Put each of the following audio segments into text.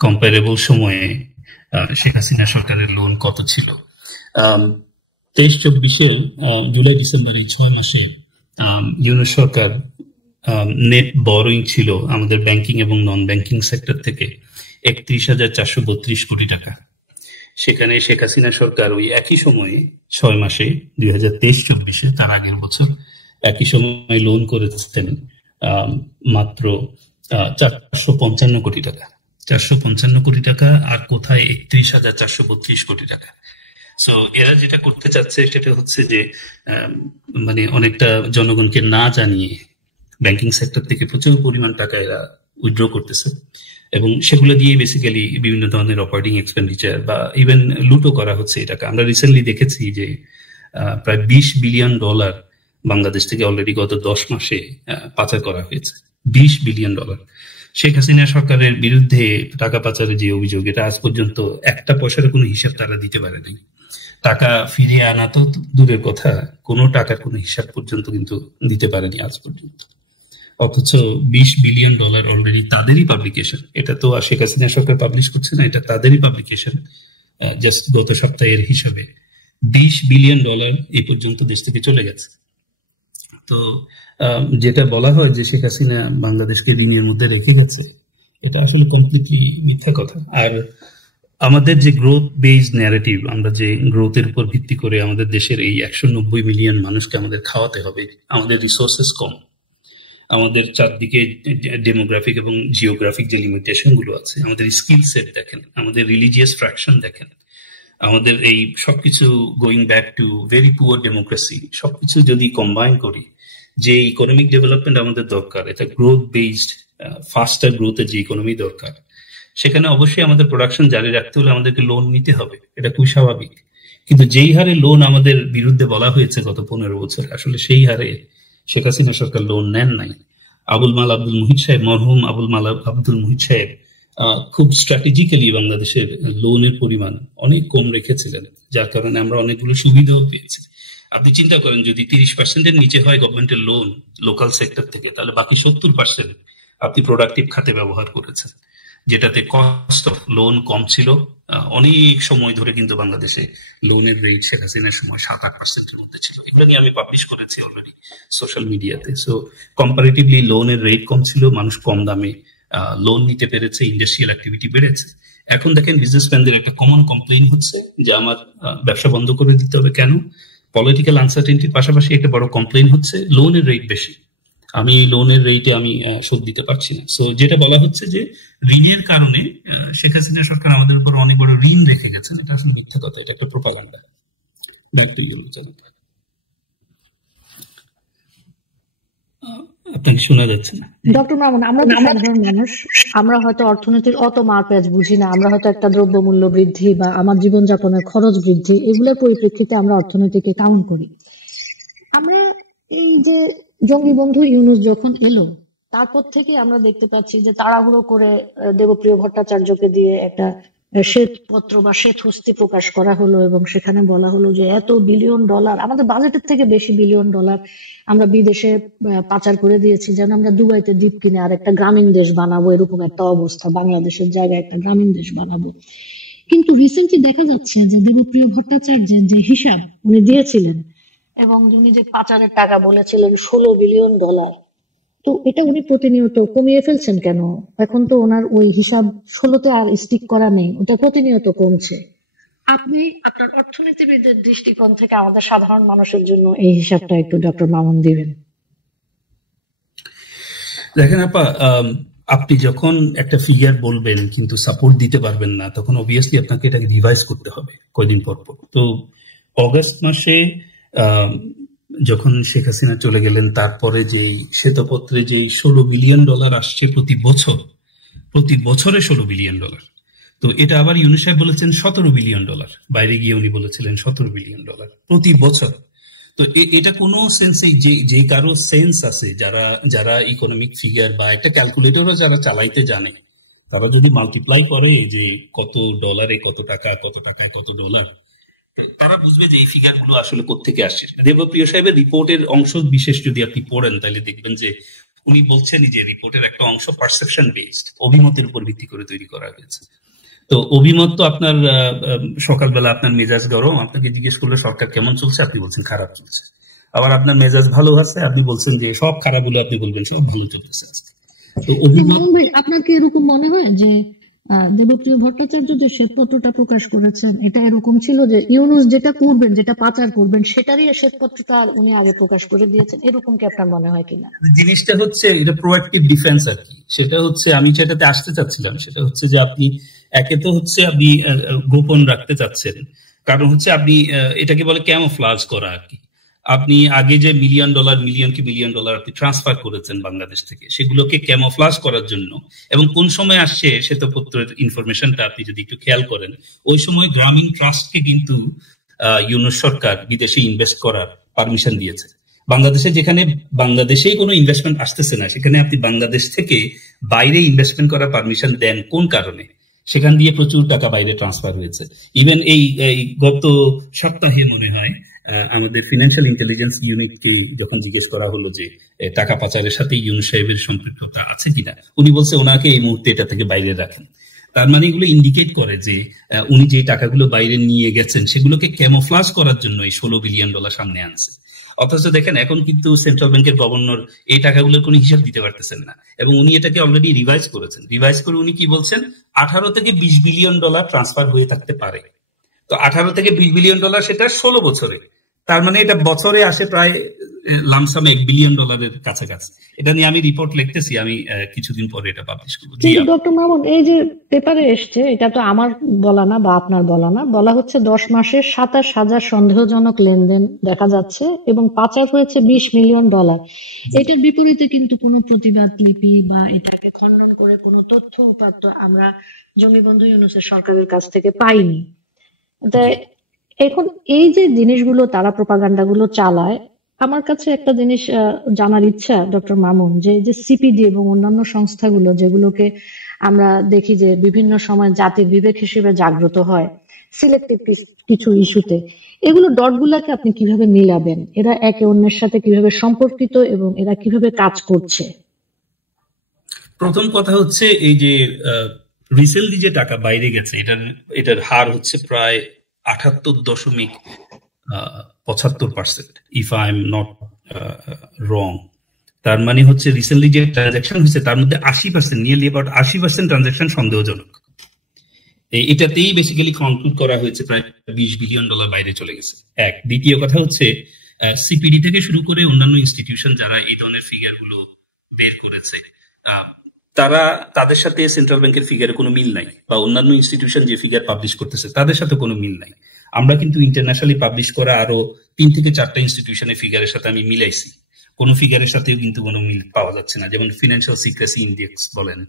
Comparable সময়ে শেখ হাসিনা সরকারের loan কত ছিল। 23-24 জুলাই ডিসেম্বর এই 6 মাসে ইউনূস সরকার নেট বরোইং ছিল আমাদের ব্যাংকিং এবং নন ব্যাংকিং সেক্টর থেকে 31,432 কোটি টাকা। সেখানে শেখ হাসিনা সরকার ওই একই সময়ে 6 মাসে 2023-24 তার আগের বছর একই সময় লোন করেছেন মাত্র 455 কোটি টাকা। 455 কোটি টাকা, আর কোথায় 31,432 কোটি টাকা। সো এরা যেটা করতে চাচ্ছে সেটা হচ্ছে যে মানে অনেকটা জনগণকে না জানিয়ে ব্যাংকিং সেক্টর থেকে প্রচুর পরিমাণ টাকা এরা উইথড্র করতেছে, এবং সেগুলো দিয়ে বেসিক্যালি বিভিন্ন ধরনের অপারেটিং এক্সপেন্ডিচার বা ইভেন লুটও করা হচ্ছে এই টাকা। আমরা রিসেন্টলি দেখেছি যে প্রায় $20 বিলিয়ন বাংলাদেশ থেকে অলরেডি গত 10 মাসে পাচার করা হয়েছে। $20 বিলিয়ন। শেখ হাসিনা সরকারের বিরুদ্ধে টাকা পাচারের যে অভিযোগ, এটা আজ পর্যন্ত একটা পয়সার কোনো হিসাব তারা দিতে পারে নাই। টাকা ফিরিয়ে আনা তো দূরের কথা, কোনো টাকার কোনো হিসাব পর্যন্ত কিন্তু দিতে পারেনি আজ পর্যন্ত। অথচ $20 বিলিয়ন অলরেডি তাদেরই পাবলিকেশন। এটা তো শেখ হাসিনা সরকার পাবলিশ করছে না, এটা তাদেরই পাবলিকেশন। জাস্ট গত সপ্তাহের হিসাবে $20 বিলিয়ন এই পর্যন্ত দেশ থেকে চলে গেছে। তো যেটা বলা হয় যে শেখ হাসিনা বাংলাদেশকে ঋণের মধ্যে রেখে গেছে, এটা আসলে কমপ্লিটলি মিথ্যা কথা। আর আমাদের যে গ্রোথ বেসড ন্যারেটিভ, আমরা যে গ্রোথের উপর ভিত্তি করে আমাদের দেশের এই 190 মিলিয়ন মানুষকে আমাদের খাওয়াতে হবে, আমাদের রিসোর্সেস কম, আমাদের চারদিকে ডেমোগ্রাফিক এবং জিওগ্রাফিক যে লিমিটেশন গুলো আছে, আমাদের স্কিল সেট দেখেন, আমাদের রিলিজিয়াস ফ্র্যাকশন দেখেন, আমাদের এই সবকিছু going back to very poor democracy, সবকিছু যদি কম্বাইন করি, যে ইকোনমিক ডেভেলপমেন্ট আমাদের দরকার, এটা গ্রোথ বেসড ফাস্টার গ্রোথের যে ইকোনমি দরকার, সেখানে অবশ্যই আমাদের প্রোডাকশন জারি রাখতে হলে আমাদেরকে লোন নিতে হবে, এটা খুবই স্বাভাবিক। কিন্তু যেই হারে লোন আমাদের বিরুদ্ধে বলা হয়েছে গত 15 বছর, আসলে সেই হারে শেখ হাসিনা সরকার লোন নেন নাই। মরহুম আবুল মাল আব্দুল মুহিত সাহেব খুব স্ট্র্যাটেজিক্যালি বাংলাদেশের লোনের পরিমাণ অনেক কম রেখেছিলেন, যার কারণে আমরা অনেকগুলো সুবিধাও পেয়েছি। আপনি চিন্তা করেন, যদি 30%-এর নিচে হয় গভর্নমেন্টের লোন লোকাল সেক্টর থেকে, তাহলে বাকি 70% আপনি প্রোডাক্টিভ খাতে ব্যবহার করেছেন, যেটাতে কস্ট অফ লোন কম ছিল। অনেক সময় ধরে কিন্তু বাংলাদেশে লোনের রেট শেখ হাসিনার সময় 7-8%-এর মধ্যে ছিল। এগুলো নিয়ে আমি পাবলিশ করেছি অলরেডি সোশ্যাল মিডিয়াতে। সো কম্পারেটিভলি লোনের রেট কম ছিল, মানুষ কম দামে লোন নিতে পেরেছে, ইন্ডাস্ট্রিয়াল অ্যাক্টিভিটি বেড়েছে। এখন দেখেন বিজনেসম্যানদের একটা কমন কমপ্লেইন হচ্ছে যে আমার ব্যবসা বন্ধ করে দিতে হবে। কেন? পলিটিক্যাল আনসার্টেনিটির পাশাপাশি একটা বড় কমপ্লেইন হচ্ছে লোনের রেট বেশি, আমি লোনের রেটে আমি শোধ দিতে পারছি না। সো যেটা বলা হচ্ছে যে ঋণের কারণে শেখ হাসিনা সরকার আমাদের উপর অনেক বড় ঋণ রেখে গেছেন, এটা আসলে মিথ্যা কথা, এটা একটা প্রোপাগান্ডা। আপনাকে শোনা যাচ্ছে না ডক্টর মামুন? আমরা তো সাধারণ মানুষ, আমরা হয়তো অর্থনীতির অত মারপ্যাঁচ বুঝি না। আমরা হয়তো একটা দ্রব্যমূল্য বৃদ্ধি বা আমার জীবনযাপনের খরচ বৃদ্ধি, এগুলোর পরিপ্রেক্ষিতে আমরা অর্থনীতিকে কাউন্ট করি। আমরা এই যে জঙ্গি বন্ধু ইউনূস যখন এলো, তারপর থেকে আমরা দেখতে পাচ্ছি যে তাড়াহুড়ো করে দেবপ্রিয় ভট্টাচার্যকে দিয়ে একটা শ্বেতপত্র বা শ্বেত হস্তি প্রকাশ করা হলো, এবং সেখানে বলা হলো যে এত $বিলিয়ন, আমাদের বাজেটের থেকে বেশি $বিলিয়ন আমরা বিদেশে পাচার করে দিয়েছি, যেন আমরা দুবাইতে দ্বীপ কিনে আর একটা গ্রামীণ দেশ বানাবো, এরকম একটা অবস্থা, বাংলাদেশের জায়গায় একটা গ্রামীণ দেশ বানাবো। কিন্তু রিসেন্টলি দেখা যাচ্ছে যে দেবপ্রিয় ভট্টাচার্যের যে হিসাব উনি দিয়েছিলেন, এবং উনি যে পাচারের টাকা বলেছিলেন $16 বিলিয়ন, তো এটা উনি প্রতিনিয়ত কমিয়ে ফেলছেন কেন? এখন তো ওনার ওই হিসাব 16-তে আর স্টিক করা নেই, ওটা প্রতিনিয়ত কমছে। আপনি আপনার অর্থনীতিবিদের দৃষ্টিকোণ থেকে আমাদের সাধারণ মানুষের জন্য এই হিসাবটা একটু ডক্টর মামুন দিবেন। দেখেন আপা, আপনি যখন একটা ফিগার বলবেন কিন্তু সাপোর্ট দিতে পারবেন না, তখন অবভিয়াসলি আপনাকে এটাকে রিভাইজ করতে হবে কয়দিন পর পর। তো অগস্ট মাসে যখন শেখ হাসিনা চলে গেলেন, তারপরে যে শ্বেতপত্রে যে $16 বিলিয়ন আসছে প্রতি বছরে $16 বিলিয়ন, তো এটা আবার ইউনূস সাহেব বলেছেন $17 বিলিয়ন, বাইরে গিয়ে উনি বলেছিলেন $17 বিলিয়ন প্রতি বছর। তো এটা কোনো সেন্সে যে কারো সেন্স আছে, যারা ইকোনমিক ফিগার বা একটা ক্যালকুলেটরও যারা চালাইতে জানে, তারা যদি মাল্টিপ্লাই করে যে কত ডলারে কত টাকা, কত টাকায় কত ডলার, তারা বুঝবে যে এই ফিগার গুলো আসলে কোত্থেকে আসছে। দেবপ্রিয় সাহেবের রিপোর্টের অংশ বিশেষ যদি আপনি পড়েন, তাহলে দেখবেন যে উনি বলছেন যে রিপোর্টের একটা অংশ পারসেপশন বেসড, অভিমতের উপর ভিত্তি করে তৈরি করা হয়েছে। তো অভিমত তো আপনার সকালবেলা আপনার মেজাজ গরম, আপনাকে জিজ্ঞেস করলে সরকার কেমন চলছে, আপনি বলছেন খারাপ চলছে। আবার আপনার মেজাজ ভালো আছে, আপনি বলছেন যে সব খারাপ হলে আপনি বলবেন সব ভালো চলতেছে। তো অভিমত, আপনার কি এরকম মনে হয় যে দেবপ্রিয় ভট্টাচার্য যে শ্বেতপত্রটা প্রকাশ করেছেন এটা এরকম ছিল যে ইউনূস যেটা করবেন, যেটা পাচার করবেন সেটারই শ্বেতপত্রটা উনি আগে প্রকাশ করে দিয়েছেন, এরকম কি আপনার মনে হয় কিনা? জিনিসটা হচ্ছে এটা প্রোঅ্যাক্টিভ ডিফেন্স আর কি। সেটা হচ্ছে আমি যেটাতে আসতে চাচ্ছিলাম সেটা হচ্ছে যে আপনি একে তো হচ্ছে আপনি গোপন রাখতে চাচ্ছেন, কারণ হচ্ছে আপনি এটাকে বলে ক্যামোফ্লাজ করা আর কি। আপনি আগে যে মিলিয়ন ডলার আপনি ট্রান্সফার করেছেন বাংলাদেশ থেকে, সেগুলোকে ক্যামোফ্লাজ করার জন্য, এবং কোন সময় আসছে শ্বেতপত্রের ইনফরমেশনটা আপনি যদি একটু খেয়াল করেন, ওই সময় গ্রামীণ ট্রাস্টকে কিন্তু ইউনূস সরকার বিদেশে ইনভেস্ট করার পারমিশন দিয়েছে। বাংলাদেশে যেখানে বাংলাদেশেই কোনো ইনভেস্টমেন্ট আসতেছে না, সেখানে আপনি বাংলাদেশ থেকে বাইরে ইনভেস্টমেন্ট করার পারমিশন দেন কোন কারণে? সেখান দিয়ে প্রচুর টাকা বাইরে ট্রান্সফার হয়েছে। ইভেন এই গত সপ্তাহে মনে হয় আমাদের ফিনান্সিয়াল ইন্টেলিজেন্স ইউনিটকে যখন জিজ্ঞেস করা হলো যে টাকা পাচারের সাথে ইউনূস সাহেবের সম্পৃক্ততা আছে কিনা, উনি বলছে ওনাকে এই মুহূর্তে এটা থেকে বাইরে রাখেন। তার মানে এগুলো ইন্ডিকেট করে যে উনি যে টাকাগুলো বাইরে নিয়ে গেছেন সেগুলোকে ক্যামোফ্লাজ করার জন্য এই $16 বিলিয়ন সামনে আনছে। অথচ দেখেন এখন কিন্তু সেন্ট্রাল ব্যাংকের গভর্নর এই টাকাগুলোর কোনো হিসাব দিতে পারতেছেন না, এবং উনি এটাকে অলরেডি রিভাইজ করেছেন। রিভাইজ করে উনি কি বলছেন, 18 থেকে 20 বিলিয়ন ডলার ট্রান্সফার হয়ে থাকতে পারে। তো 18 থেকে 20 বিলিয়ন ডলার, সেটা 16 বছরে, তার মানে এটা বছরে আসে প্রায় লামসাম $1 বিলিয়ন কাছাকাছি। এটা নিয়ে আমি রিপোর্ট লিখতেছি, আমি কিছুদিন পরে এটা পাবলিশ করব। ডক্টর মামুন, এই যে পেপারে এসছে, এটা তো আমার বলা না বা আপনার বলা না, বলা হচ্ছে 10 মাসে 27,000 সন্দেহজনক লেনদেন দেখা যাচ্ছে এবং পাচার হয়েছে $20 মিলিয়ন। এটার বিপরীতে কিন্তু কোনো প্রতিবাদ লিপি বা এটাকে খণ্ডন করে কোনো তথ্য উপাত্ত আমরা জঙ্গিবন্ধু ইউনূসের সরকারের কাছ থেকে পাইনি। তাই এখন এই যে জিনিসগুলো তারা প্রপাগান্ডাগুলো চালায়, আমার কাছে একটা জিনিস জানার ইচ্ছা ডক্টর মামুন, যে সিপিডি এবং অন্যান্য সংস্থাগুলো যেগুলোকে আমরা দেখি যে বিভিন্ন সময় জাতির বিবেক হিসেবে জাগ্রত হয় সিলেক্টিভ কিছু ইস্যুতে, এগুলো ডটগুলাকে আপনি কিভাবে মিলাবেন? এরা একে অন্যের সাথে কিভাবে সম্পর্কিত এবং এরা কিভাবে কাজ করছে? প্রথম কথা হচ্ছে এই যে রিসেন্টলি যে টাকা বাইরে গেছে এটার হার হচ্ছে প্রায় 78.75%, if I am not wrong. তার মানে হচ্ছে রিসেন্টলি যে ট্রানজাকশন হয়েছে তার মধ্যে 80%, নিয়ারলি অ্যাবাউট 80% ট্রানজাকশন সন্দেহজনক। এটাতেই বেসিক্যালি কনক্লুড করা হয়েছে প্রায় $20 বিলিয়ন বাইরে চলে গেছে। এক। দ্বিতীয় কথা হচ্ছে সিপিডি থেকে শুরু করে অন্যান্য ইনস্টিটিউশন যারা এই ধরনের ফিগার গুলো বের করেছে, তাদের সাথে সেন্ট্রাল ব্যাংকের ফিগারে কোনো মিল নাই, বা অন্যান্য ইনস্টিটিউশন যে ফিগার পাবলিশ করতেছে তাদের সাথে কোনো মিল নাই। আমরা কিন্তু ইন্টারন্যাশনালি পাবলিশ করা আরো 3 থেকে 4টা ইনস্টিটিউশনের ফিগারের সাথে আমি মিলাইছি, কোনো ফিগারের সাথেও কিন্তু কোনো মিল পাওয়া যাচ্ছে না। যেমন ফিনান্সিয়াল সিক্রেসি ইন্ডেক্স বলেন,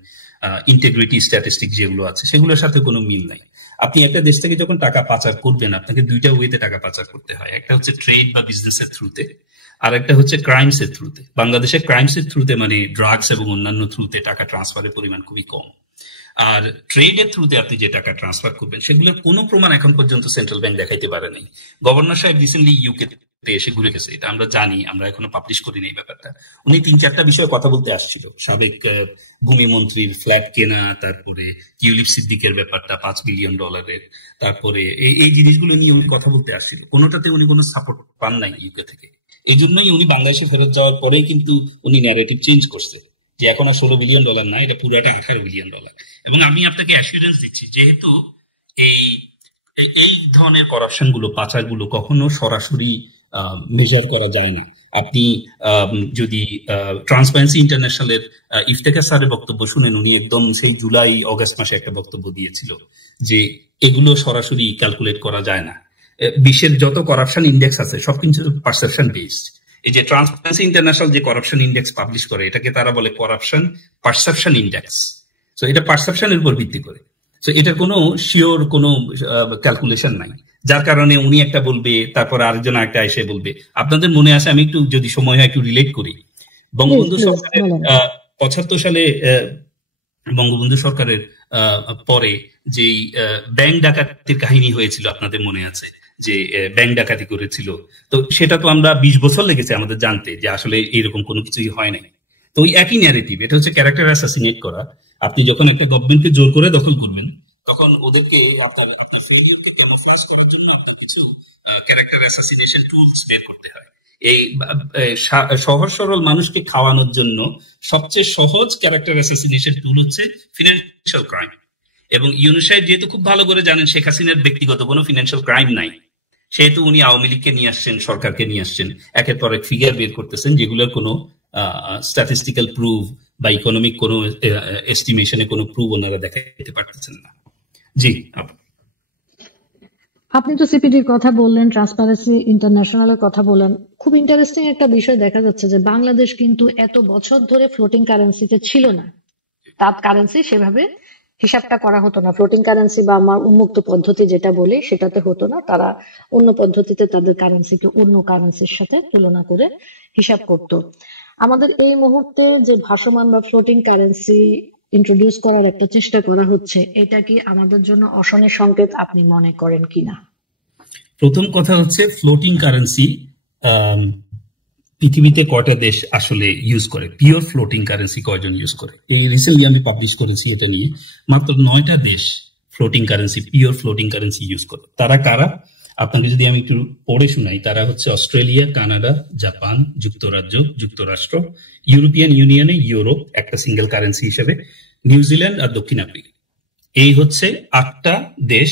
ইন্টিগ্রিটি স্ট্যাটিস্টিক যেগুলো আছে সেগুলোর সাথে কোনো মিল নাই। আপনি একটা দেশ থেকে যখন টাকা পাচার করবেন, আপনাকে 2টা ওয়েতে টাকা পাচার করতে হয়। একটা হচ্ছে ট্রেড বা বিজনেসের থ্রুতে, আর একটা হচ্ছে ক্রাইমস এর থ্রুতে। বাংলাদেশে ক্রাইমস এর থ্রুতে মানে ড্রাগস এবং অন্যান্য থ্রুতে টাকা ট্রান্সফারের পরিমাণ খুবই কম। আর ট্রেড এর থ্রুতে আপনি যে টাকা ট্রান্সফার করবেন সেগুলোর কোনো প্রমাণ এখন পর্যন্ত সেন্ট্রাল ব্যাংক দেখাইতে পারে নাই। গভর্নর সাহেব রিসেন্টলি ইউকে এসে ঘুরে গেছে, এটা আমরা জানি, আমরা এখনো পাবলিশ করিনি এই ব্যাপারটা। উনি 3-4টা বিষয়ে কথা বলতে আসছিল, সাবেক ভূমি মন্ত্রীর ফ্ল্যাট কেনা, তারপরে টিউলিপ সিদ্দিকের ব্যাপারটা $5 বিলিয়ন, তারপরে এই জিনিসগুলো নিয়ে উনি কথা বলতে আসছিল। কোনোটাতে উনি কোনো সাপোর্ট পান নাই ইউকে থেকে। এই জন্যই উনি বাংলাদেশে ফেরত যাওয়ার পরেই কিন্তু উনি ন্যারেটিভ চেঞ্জ করছে যে এখন আর $16 বিলিয়ন না, এটা পুরোটা $18 বিলিয়ন। এবং আমি আপনাকে অ্যাসুরেন্স দিচ্ছি, যেহেতু এই ধরনের করাপশন গুলো, পাচার গুলো কখনো সরাসরি মেজার করা যায়নি। আপনি যদি ট্রান্সপারেন্সি ইন্টারন্যাশনালের ইফতেখার স্যারের বক্তব্য শুনেন, উনি একদম সেই জুলাই অগাস্ট মাসে একটা বক্তব্য দিয়েছিল যে এগুলো সরাসরি ক্যালকুলেট করা যায় না। বিশ্বের যত করাপশন ইন্ডেক্স আছে সব কিন্তু পারসেপশন বেসড। এই যে ট্রান্সপারেন্সি ইন্টারন্যাশনাল যে করাপশন ইন্ডেক্স পাবলিশ করে, এটাকে তারা বলে করাপশন পারসেপশন ইন্ডেক্স। তো এটা পারসেপশনের উপর ভিত্তি করে, তো এটার কোনো শিওর কোনো ক্যালকুলেশন নাই, যার কারণে উনি একটা বলবে, তারপর আরেকজন একটা এসে বলবে। আপনাদের মনে আছে, আমি একটু যদি সময় হয় একটু রিলেট করি, বঙ্গবন্ধু সরকারের 75 সালে বঙ্গবন্ধু সরকারের পরে যেই ব্যাংক ডাকাতির কাহিনী হয়েছিল আপনাদের মনে আছে, যে ব্যাংক ডাকাতি করেছিল, তো সেটা তো আমরা 20 বছর লেগেছে আমাদের জানতে যে আসলে এরকম কোনো কিছুই হয় নাই। তো ওই একই ন্যারেটিভ, এটা হচ্ছে ক্যারেক্টার অ্যাসাসিনেট করা। আপনি যখন একটা গভর্নমেন্টকে জোর করে দখল করবেন, তখন ওদেরকে আপনার ফেলিউরকে ক্যামোফ্লাজ করার জন্য আপনার কিছু ক্যারেক্টার অ্যাসাসিনেশন টুলস বের করতে হয়। এই সহজ সরল মানুষকে খাওয়ানোর জন্য সবচেয়ে সহজ ক্যারেক্টার অ্যাসাসিনেশন টুল হচ্ছে ফিনান্সিয়াল ক্রাইম। এবং ইউনূস সাহেব যেহেতু খুব ভালো করে জানেন শেখ হাসিনার ব্যক্তিগত কোনো ফিনান্সিয়াল ক্রাইম নাই, সেহেতু উনি আওয়ামী লীগকে নিয়ে আসছেন, সরকারকে নিয়ে আসছেন, একের পর এক ফিগার বের করতেছেন যেগুলোর কোনো স্ট্যাটিস্টিক্যাল প্রুফ বা ইকোনমিক কোনো এস্টিমেশনে কোনো প্রুফ ওনারা দেখাতে পারতেছেন না। জি, আপনি তো সিপিডির কথা বললেন, ট্রান্সপারেন্সি ইন্টারন্যাশনালের কথা বললেন। খুব ইন্টারেস্টিং একটা বিষয় দেখা যাচ্ছে যে বাংলাদেশ কিন্তু এত বছর ধরে ফ্লোটিং কারেন্সিতে ছিল না। তার কারেন্সি সেভাবে হিসাবটা করা হতো না। ফ্লোটিং কারেন্সি বা আমার উন্মুক্ত পদ্ধতি যেটা বলি সেটাতে হতো না। তারা অন্য পদ্ধতিতে তাদের কারেন্সিকে অন্য কারেন্সির সাথে তুলনা করে হিসাব করত। আমাদের এই মুহূর্তে যে ভাসমান বা ফ্লোটিং কারেন্সি ইন্ট্রোডিউস করার একটা চেষ্টা করা হচ্ছে, এটা কি আমাদের জন্য অশনির সংকেত আপনি মনে করেন কিনা? প্রথম কথা হচ্ছে ফ্লোটিং কারেন্সি পৃথিবীতে কয়টা দেশ আসলে ইউজ করে, পিওর ফ্লোটিং কারেন্সি কয়জন ইউজ করে। এই রিসেন্টলি আমি পাবলিশ করেছি এটা নিয়ে, মাত্র 9টা দেশ floating currency, pure floating currency use করে। তারা কারা আপনাকে যদি আমি একটু পড়ে শোনাই, তারা হচ্ছে অস্ট্রেলিয়া, কানাডা, জাপান, যুক্তরাজ্য, যুক্তরাষ্ট্র, ইউরোপিয়ান ইউনিয়নে ইউরোপ একটা সিঙ্গেল কারেন্সি হিসেবে, নিউজিল্যান্ড আর দক্ষিণ আফ্রিকা। এই হচ্ছে 8টা দেশ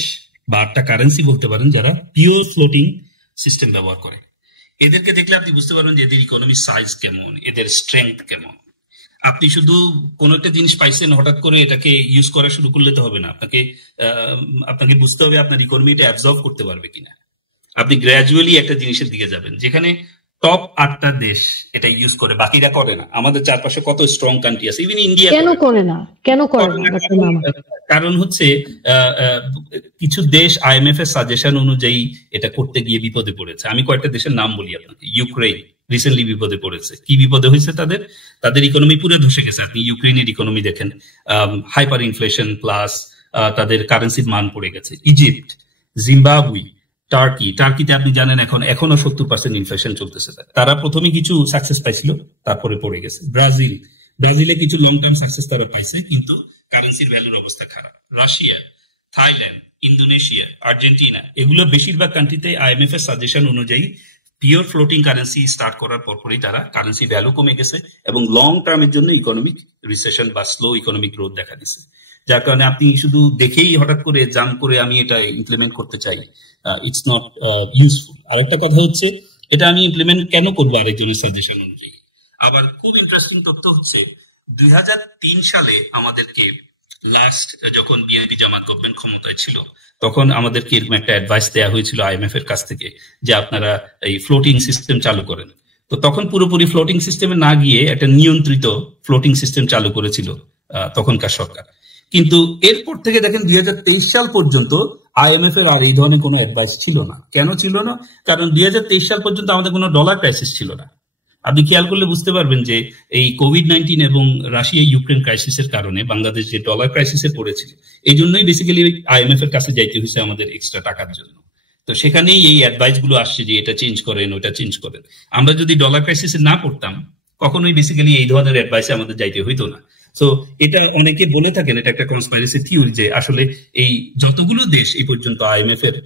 বা 8টা কারেন্সি বলতে পারেন যারা পিওর ফ্লোটিং সিস্টেম ব্যবহার করে। এদেরকে দেখলে আপনি বুঝতে পারবেন যে এদের ইকোনমি সাইজ কেমন, এদের স্ট্রেংথ কেমন। আপনি শুধু কোনো একটা জিনিস পাইছেন, হঠাৎ করে এটাকে ইউজ করা শুরু করলে তো হবে না। আপনাকে বুঝতে হবে আপনার ইকোনমি এটা অ্যাবজর্ব করতে পারবে কিনা। আপনি গ্র্যাজুয়ালি একটা জিনিসের দিকে যাবেন যেখানে টপ 8টা দেশ এটা ইউজ করে, বাকিরা করে না। আমাদের চারপাশে কত স্ট্রং কান্ট্রি আছে, ইভেন ইন্ডিয়া কেন করে না? কারণ হচ্ছে কিছু দেশ আইএমএফ এর সাজেশন অনুযায়ী এটা করতে গিয়ে বিপদে পড়েছে। আমি কয়েকটা দেশের নাম বলি আপনাকে। ইউক্রেন রিসেন্টলি বিপদে পড়েছে। কি বিপদে হয়েছে? তাদের ইকোনমি পুরো ধসে গেছে। আপনি ইউক্রেনের ইকোনমি দেখেন, হাইপার ইনফ্লেশন প্লাস তাদের কারেন্সির মান পড়ে গেছে। ইজিপ্ট, জিম্বাবুয়ে, টার্কিতে আপনি জানেন এখনো 70% ইনফ্লেশন চলতেছে। তারা প্রথমে কিছু সাকসেস পাইছিল, তারপরে পড়ে গেছে। ব্রাজিলে কিছু লং টার্ম সাকসেস তারা পাইছে, কিন্তু কারেন্সির ভ্যালুর অবস্থা খারাপ। রাশিয়া, থাইল্যান্ড, ইন্দোনেশিয়া, আর্জেন্টিনা, এগুলো বেশিরভাগ কান্ট্রিতে আইএমএফ এর সাজেশন অনুযায়ী পিওর ফ্লোটিং কারেন্সি স্টার্ট করার পরপরই তারা কারেন্সি ভ্যালু কমে গেছে এবং লং টার্মের জন্য ইকোনমিক রিসেশন বা স্লো ইকোনমিক গ্রোথ দেখা দিচ্ছে। যার কারণে আপনি শুধু দেখেই হঠাৎ করে জাম্প করে আমি এটা ইমপ্লিমেন্ট করতে চাই, ইটস নট ইউজফুল। আরেকটা কথা হচ্ছে, এটা আমি ইমপ্লিমেন্ট কেন করবো আরেকজনের সাজেশন অনুযায়ী। আবার খুব ইন্টারেস্টিং তথ্য হচ্ছে 2003 সালে আমাদেরকে লাস্ট যখন বিএনপি জামাত গভর্নমেন্ট ক্ষমতায় ছিল, তখন আমাদেরকে এরকম একটা অ্যাডভাইস দেওয়া হয়েছিল আইএমএফ এর কাছ থেকে যে আপনারা এই ফ্লোটিং সিস্টেম চালু করেন। তো তখন পুরোপুরি ফ্লোটিং সিস্টেমে না গিয়ে একটা নিয়ন্ত্রিত ফ্লোটিং সিস্টেম চালু করেছিল তখনকার সরকার। কিন্তু এরপর থেকে দেখেন 2023 সাল পর্যন্ত আইএমএফ এর আর এই ধরনের কোনো অ্যাডভাইস ছিল না। কেন ছিল না? কারণ 2023 সাল পর্যন্ত আমাদের কোনো ডলার ক্রাইসিস ছিল না। আপনি খেয়াল করলে বুঝতে পারবেন যে এই কোভিড-19 এবং রাশিয়া ইউক্রেন ক্রাইসিসের কারণে বাংলাদেশ যে ডলার ক্রাইসিসে পড়েছিল, এই জন্যই বেসিক্যালি আইএমএফ এর কাছে যাইতে হয়েছে আমাদের এক্সট্রা টাকার জন্য। তো সেখানেই এই অ্যাডভাইস গুলো আসছে যে এটা চেঞ্জ করেন, ওটা চেঞ্জ করেন। আমরা যদি ডলার ক্রাইসিসে না পড়তাম, কখনোই বেসিক্যালি এই ধরনের অ্যাডভাইসে আমাদের যাইতে হইতো না। তো এটা অনেকে বলে থাকেন এটা একটা কনস্পাইরেসি থিওরি যে আসলে এই যতগুলো দেশ এই পর্যন্ত আইএমএফ এর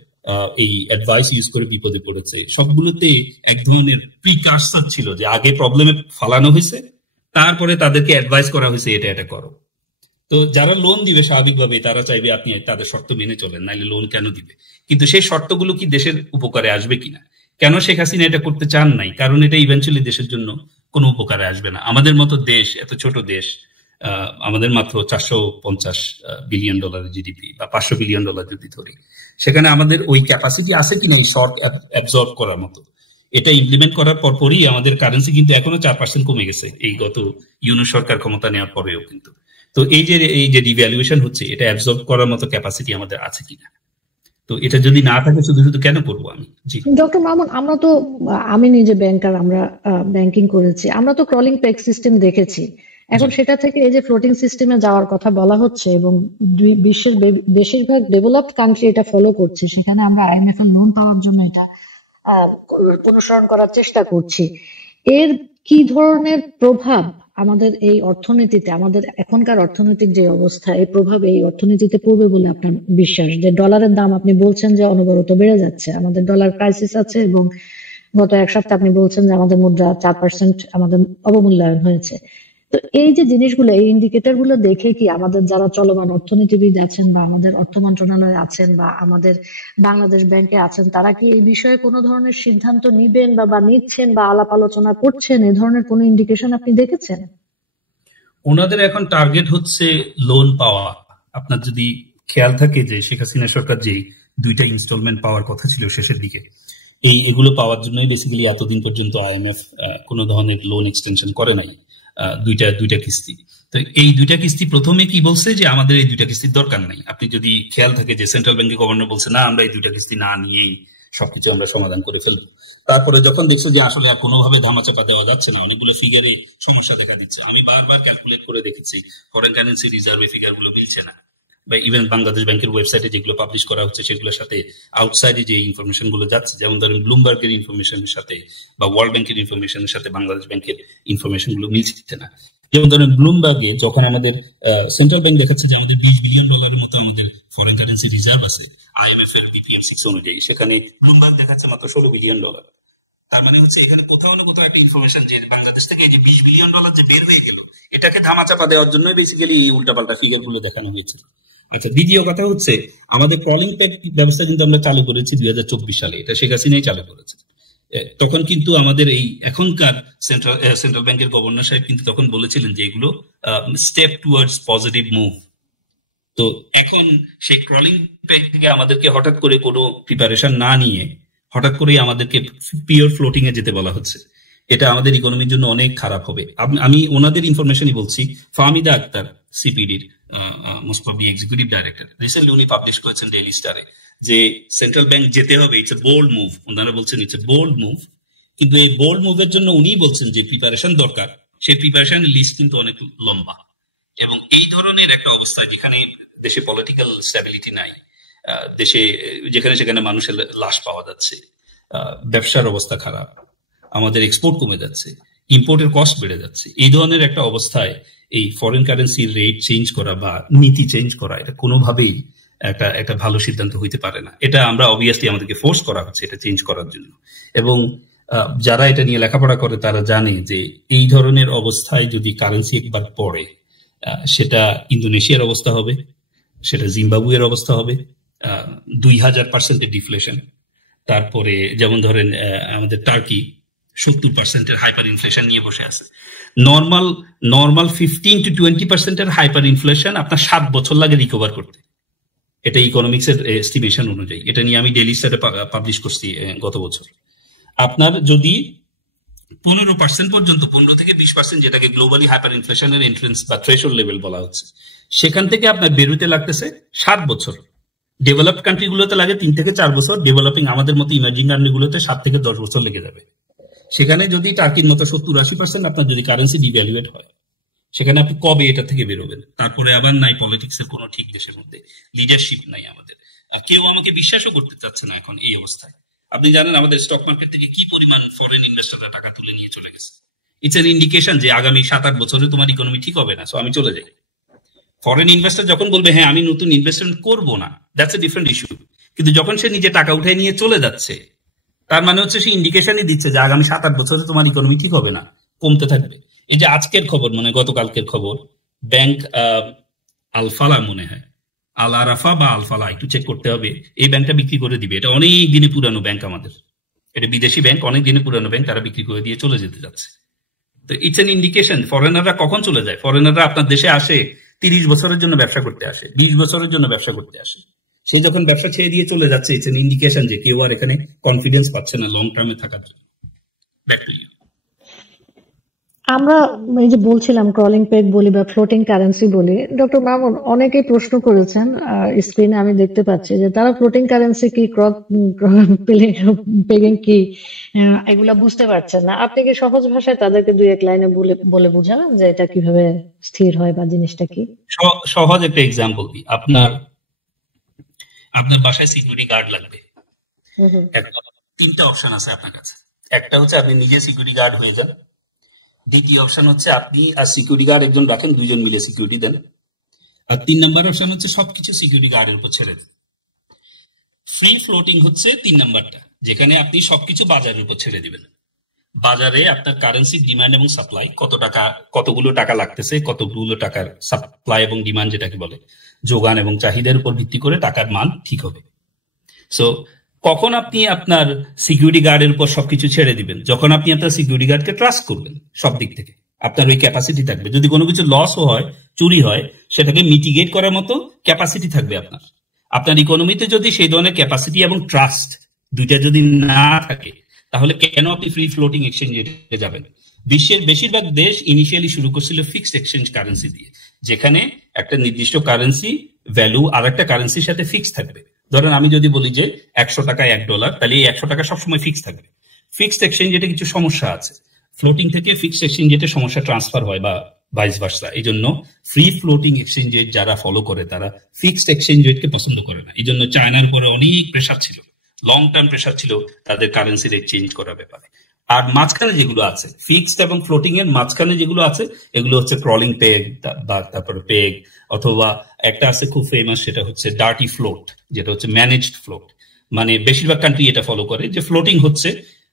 এই অ্যাডভাইস ইউজ করে বিপদে পড়েছে, সবগুলোতে এক ধরনের প্রিকারসার ছিল যে আগে প্রবলেমে ফালানো হয়েছে, তারপরে তাদেরকে অ্যাডভাইস করা হয়েছে এটা করো। তো যারা লোন দিবে স্বাভাবিকভাবে তারা চাইবে আপনি তাদের শর্ত মেনে চলেন, নাইলে লোন কেন দিবে। কিন্তু সেই শর্তগুলো কি দেশের উপকারে আসবে কিনা? কেন শেখ হাসিনা এটা করতে চান নাই? কারণ এটা ইভেন্চুয়ালি দেশের জন্য কোনো উপকারে আসবে না। আমাদের মতো দেশ, এত ছোট দেশ, আমাদের মাত্র $450 বিলিয়ন জিডিপি বা $500 বিলিয়ন যদি ধরি, সেখানে আমাদের ওই ক্যাপাসিটি আছে কিনা এই শর্ট অ্যাবজর্ব করার মতো। এটা ইমপ্লিমেন্ট করার পরপরই আমাদের কারেন্সি কিন্তু এখনো 4% কমে গেছে এই গত ইউনূস সরকার ক্ষমতা নেওয়ার পরেও কিন্তু। তো এই যে ডিভ্যালুয়েশন হচ্ছে, এটা অ্যাবজর্ব করার মতো ক্যাপাসিটি আমাদের আছে কিনা। তো এটা যদি না থাকে শুধু শুধু কেন করবো আমি। জি ডক্টর মামুন, আমি নিজে ব্যাংকার, আমরা ব্যাংকিং করেছি, আমরা তো ক্রলিং পেগ সিস্টেম দেখেছি। এখন সেটা থেকে এই যে ফ্লোটিং সিস্টেমে যাওয়ার কথা বলা হচ্ছে এবং বিশ্বের বেশিরভাগ ডেভেলপড কান্ট্রি এটা ফলো করছে, সেখানে আমরা আইএমএফ এর লোন পাওয়ার জন্য এটা অনুসরণ করার চেষ্টা করছি। এর কি ধরনের প্রভাব আমাদের এই অর্থনীতিতে, আমাদের এখনকার অর্থনৈতিক যে অবস্থা, এই প্রভাব এই অর্থনীতিতে পড়বে বলে আপনার বিশ্বাস? যে ডলারের দাম আপনি বলছেন যে অনবরত বেড়ে যাচ্ছে, আমাদের ডলার ক্রাইসিস আছে, এবং গত এক সপ্তাহে আপনি বলছেন যে আমাদের মুদ্রা 4% আমাদের অবমূল্যায়ন হয়েছে। তো এই যে জিনিসগুলো, এই ইন্ডিকেটর গুলো দেখে কি আমাদের যারা চলমান অর্থনীতিবিদ আছেন বা আমাদের অর্থ মন্ত্রণালয়ে আছেন বা আমাদের বাংলাদেশ ব্যাংকে আছেন, তারা কি এই বিষয়ে কোনো ধরনের সিদ্ধান্ত নিবেন বা নিচ্ছেন বা আলাপ আলোচনা করছেন? এই ধরনের কোনো ইন্ডিকেশন আপনি দেখেছেন? ওনাদের এখন টার্গেট হচ্ছে লোন পাওয়া। আপনার যদি খেয়াল থাকে যে শেখ হাসিনা সরকার যেই 2টা ইনস্টলমেন্ট পাওয়ার কথা ছিল শেষের দিকে, এগুলো পাওয়ার জন্যই বেসিক্যালি এতদিন পর্যন্ত আইএমএফ কোনো ধরনের লোন এক্সটেনশন করে নাই। দুইটা কিস্তি। তো এই 2টা কিস্তি প্রথমে কি বলছে যে আমাদের এই 2টা কিস্তির দরকার নাই। আপনি যদি খেয়াল থাকে যে সেন্ট্রাল ব্যাংকের গভর্নর বলছে না, আমরা এই 2টা কিস্তি না নিয়েই সবকিছু আমরা সমাধান করে ফেলবো। তারপরে যখন দেখছে যে আসলে আর কোনোভাবে ধামাচাপা দেওয়া যাচ্ছে না, অনেকগুলো ফিগারে সমস্যা দেখা দিচ্ছে, আমি বারবার ক্যালকুলেট করে দেখেছি ফরেন কারেন্সি রিজার্ভে ফিগার গুলো মিলছে না, বা ইভেন বাংলাদেশ ব্যাংকের ওয়েবসাইটে যেগুলো পাবলিশ করা হচ্ছে সেগুলোর সাথে আউটসাইডে যে ইনফরমেশন গুলো যাচ্ছে, যেমন ধরেন ব্লুমবার্গের ইনফরমেশনের সাথে বা ওয়ার্ল্ড ব্যাংকের ইনফরমেশনের সাথে বাংলাদেশ ব্যাংকের ইনফরমেশন গুলো মিলছে না। যেমন ধরেন ব্লুমবার্গে যখন আমাদের সেন্ট্রাল ব্যাংক দেখাচ্ছে যে আমাদের $20 বিলিয়ন মতো আমাদের ফরেন কারেন্সি রিজার্ভ আছে আইএমএফ এর BPM6 অনুযায়ী, সেখানে ব্লুমবার্গ দেখাচ্ছে মাত্র $16 বিলিয়ন। তার মানে হচ্ছে এখানে কোথাও না কোথাও একটা ইনফরমেশন যে বাংলাদেশ থেকে যে $20 বিলিয়ন যে বের হয়ে গেল, এটাকে ধামাচাপা দেওয়ার জন্য বেসিক্যালি এই উল্টাপাল্টা ফিগার গুলো দেখানো হয়েছিল। আচ্ছা, দ্বিতীয় কথা হচ্ছে আমাদের ক্রলিং পেগ ব্যবস্থা কিন্তু আমরা চালু করেছি 2024 সালে, এটা শেখ হাসিনাই চালু করেছে। তখন কিন্তু আমাদের এই এখনকার সেন্ট্রাল ব্যাংকের গভর্নর সাহেব কিন্তু তখন বলেছিলেন যে এগুলো স্টেপ টুয়ার্ডস পজিটিভ মুভ। তো এখন সেই ক্রলিং পেগ থেকে আমাদেরকে হঠাৎ করে কোনো প্রিপারেশন না নিয়ে হঠাৎ করেই আমাদেরকে পিওর ফ্লোটিং এ যেতে বলা হচ্ছে, এটা আমাদের ইকোনমির জন্য অনেক খারাপ হবে। আমি ওনাদের ইনফরমেশনই বলছি। ফাহমিদা আক্তার, সিপিডির most probably executive director, recently উনি পাবলিশ করেছেন ডেইলি স্টারে যে সেন্ট্রাল ব্যাংক যেতে হবে, ইটস এ বোল্ড মুভ। ওনারা বলছেন ইটস এ বোল্ড মুভ, কিন্তু এই বোল্ড মুভের জন্য উনি বলছেন যে প্রিপারেশন দরকার, সেই প্রিপারেশনের লিস্ট কিন্তু অনেক লম্বা। এবং এই ধরনের একটা অবস্থায় যেখানে দেশে পলিটিক্যাল স্ট্যাবিলিটি নাই, দেশে যেখানে সেখানে মানুষের লাশ পাওয়া যাচ্ছে, ব্যবসার অবস্থা খারাপ, আমাদের এক্সপোর্ট কমে যাচ্ছে, ইম্পোর্টের কস্ট বেড়ে যাচ্ছে, এই ধরনের একটা অবস্থায় এই ফরেন কারেন্সির রেট চেঞ্জ করা বা নীতি চেঞ্জ করা এটা কোনোভাবেই একটা ভালো সিদ্ধান্ত হইতে পারে না। এটা আমরা অবভিয়াসলি আমাদেরকে ফোর্স করা হচ্ছে এটা চেঞ্জ করার জন্য। এবং যারা এটা নিয়ে লেখাপড়া করে তারা জানে যে এই ধরনের অবস্থায় যদি কারেন্সি একবার পড়ে, সেটা ইন্দোনেশিয়ার অবস্থা হবে, সেটা জিম্বাবুয়ের অবস্থা হবে, 2000% ডিফ্লেশন। তারপরে যেমন ধরেন আমাদের টার্কি 70% হাইপার ইনফ্লেশন নিয়ে বসে আছে। নর্মাল 15-20% হাইপার ইনফ্লেশন আপনার 7 বছর লাগে রিকভার করতে, এটা ইকোনমিক্স এর এস্টিমেশন অনুযায়ী। এটা নিয়ে আমি ডেইলি স্টারে পাবলিশ করছি গত বছর। আপনার যদি 15% পর্যন্ত, 15 থেকে 20%, যেটাকে গ্লোবালি হাইপার ইনফ্লেশনের এন্ট্রেন্স বা থ্রেশহোল্ড লেভেল বলা হচ্ছে, সেখান থেকে আপনার বেরোতে লাগতেছে 7 বছর। ডেভেলপড কান্ট্রি গুলোতে লাগে 3 থেকে 4 বছর, ডেভেলপিং আমাদের মতো ইমার্জিং কান্ট্রি গুলোতে 7 থেকে 10 বছর লেগে যাবে। সেখানে যদি টার্কির মতো 70-80% আপনার যদি কারেন্সি ডিভ্যালুয়েট হয়, সেখানে আপনি কবে এটা থেকে বেরোবেন? তারপরে আবার নাই পলিটিক্স এর কোনো ঠিক, দেশের মধ্যে লিডারশিপ নাই আমাদের, কেউ আমাকে বিশ্বাসও করতে চাচ্ছে না এখন এই অবস্থায়। আপনি জানেন আমাদের স্টক মার্কেট থেকে কি পরিমাণ ফরেন ইনভেস্টররা টাকা তুলে নিয়ে চলে গেছে। ইটস এন ইন্ডিকেশন যে আগামী 7-8 বছরে তোমার ইকোনমি ঠিক হবে না, সো আমি চলে যাই। ফরেন ইনভেস্টর যখন বলবে হ্যাঁ আমি নতুন ইনভেস্টমেন্ট করবো না, দ্যাটস এ ডিফারেন্ট ইস্যু। কিন্তু যখন সে নিজে টাকা উঠায় নিয়ে চলে যাচ্ছে, তার মানে হচ্ছে সে ইন্ডিকেশনই দিচ্ছে যে আগামী 7-8 বছরে তোমার ইকোনমি ঠিক হবে না, কমতে থাকবে। এই যে আজকের খবর, মানে গতকালকের খবর, ব্যাংক আলফালা, মনে হয় আল আরাফা বা আলফালা, একটু চেক করতে হবে, এই ব্যাংকটা বিক্রি করে দিবে। এটা অনেক দিনে পুরানো ব্যাংক আমাদের, এটা বিদেশি ব্যাংক, অনেক দিনে পুরানো ব্যাংক, তারা বিক্রি করে দিয়ে চলে যেতে যাচ্ছে। তো ইটস এন ইন্ডিকেশন। ফরেনাররা কখন চলে যায়? ফরেনাররা আপনার দেশে আসে 30 বছরের জন্য ব্যবসা করতে আসে, 20 বছরের জন্য ব্যবসা করতে আসে। সে যখন ব্যবসা ছেড়ে দিয়ে চলে যাচ্ছে, ইটস এন ইন্ডিকেশন যে কেউ আর এখানে কনফিডেন্স পাচ্ছে না লং টার্মে থাকার জন্য। Back to you. আমরা এই যে বলছিলাম ক্রলিং পেগ বলি বা ফ্লোটিং কারেন্সি বলি, ডক্টর মামুন অনেকেই প্রশ্ন করেছেন, স্ক্রিনে আমি দেখতে পাচ্ছি যে তারা ফ্লোটিং কারেন্সি কি, পেগিং কি, এগুলা বুঝতে পারছেন না। আপনি কি সহজ ভাষায় তাদেরকে 2-1 লাইনে বলে বুঝাবেন যে এটা কিভাবে স্থির হয় বা জিনিসটা কি? সহজ একটা এক্সাম্পল দিই। আপনার বাসায় সিকিউরিটি গার্ড লাগবে। 3টা অপশন আছে আপনার কাছে। একটা হচ্ছে আপনি নিজে সিকিউরিটি গার্ড হয়ে যান, দ্বিতীয় অপশন হচ্ছে আপনি আর সিকিউরিটি গার্ড একজন রাখেন, দুইজন মিলে সিকিউরিটি দেন। আর 3 নাম্বার অপশন হচ্ছে সবকিছু সিকিউরিটি গার্ডের উপর ছেড়ে দেন। ফ্রি ফ্লোটিং হচ্ছে 3 নাম্বারটা, যেখানে আপনি সবকিছু বাজারের উপর ছেড়ে দিবেন। বাজারে আপনার কারেন্সি ডিমান্ড এবং সাপ্লাই, কতগুলো টাকা লাগতেছে, কতগুলো টাকার সাপ্লাই এবং ডিমান্ড যেটাকে বলে যোগান এবং চাহিদার উপর ভিত্তি করে টাকার মান ঠিক হবে। সো কখন আপনি আপনার সিকিউরিটি গার্ডের উপর সবকিছু ছেড়ে দিবেন? যখন আপনি আপনার সিকিউরিটি গার্ডকে ট্রাস্ট করবেন সব দিক থেকে, আপনার ওই ক্যাপাসিটি থাকবে। যদি কোনো কিছু লসও হয়, চুরি হয়, সেটাকে মিটিগেট করার মতো ক্যাপাসিটি থাকবে আপনার ইকোনমিতে। যদি সেই ধরনের ক্যাপাসিটি এবং ট্রাস্ট দুইটা যদি না থাকে, তাহলে কেন আপনি ফ্রি ফ্লোটিং এক্সচেঞ্জে যাবেন? বিশ্বের বেশিরভাগ দেশ ইনিশিয়ালি শুরু করছিল ফিক্সড এক্সচেঞ্জ কারেন্সি দিয়ে, যেখানে একটা নির্দিষ্ট কারেন্সি ভ্যালু আর একটা কারেন্সির সাথে ফিক্স থাকবে। ধরেন আমি যদি বলি যে 100 টাকা $1, তাহলে এই 100 টাকা সবসময় ফিক্স থাকবে। ফিক্সড এক্সচেঞ্জে কিছু সমস্যা আছে, ফ্লোটিং থেকে ফিক্সড এক্সচেঞ্জে সমস্যা ট্রান্সফার হয় বা ভাইস ভার্সা। এই জন্য ফ্রি ফ্লোটিং এক্সচেঞ্জ রেট যারা ফলো করে তারা ফিক্সড এক্সচেঞ্জ রেটকে পছন্দ করে না। এই জন্য চায়নার উপরে অনেক প্রেশার ছিল, লং টার্ম প্রেশার ছিল তাদের কারেন্সি রেট চেঞ্জ করার ব্যাপারে। আর মাঝখানে যেগুলো আছে, ফিক্সড এবং ফ্লোটিং এর মাঝখানে যেগুলো আছে, এগুলো হচ্ছে ক্রলিং পেগ বা তারপরে পেগ, অথবা একটা আছে খুব ফেমাস, সেটা হচ্ছে ডার্টি ফ্লোট, যেটা হচ্ছে ম্যানেজড ফ্লোট। মানে বেশিরভাগ কান্ট্রি এটা ফলো করে যে ফ্লোটিং হচ্ছে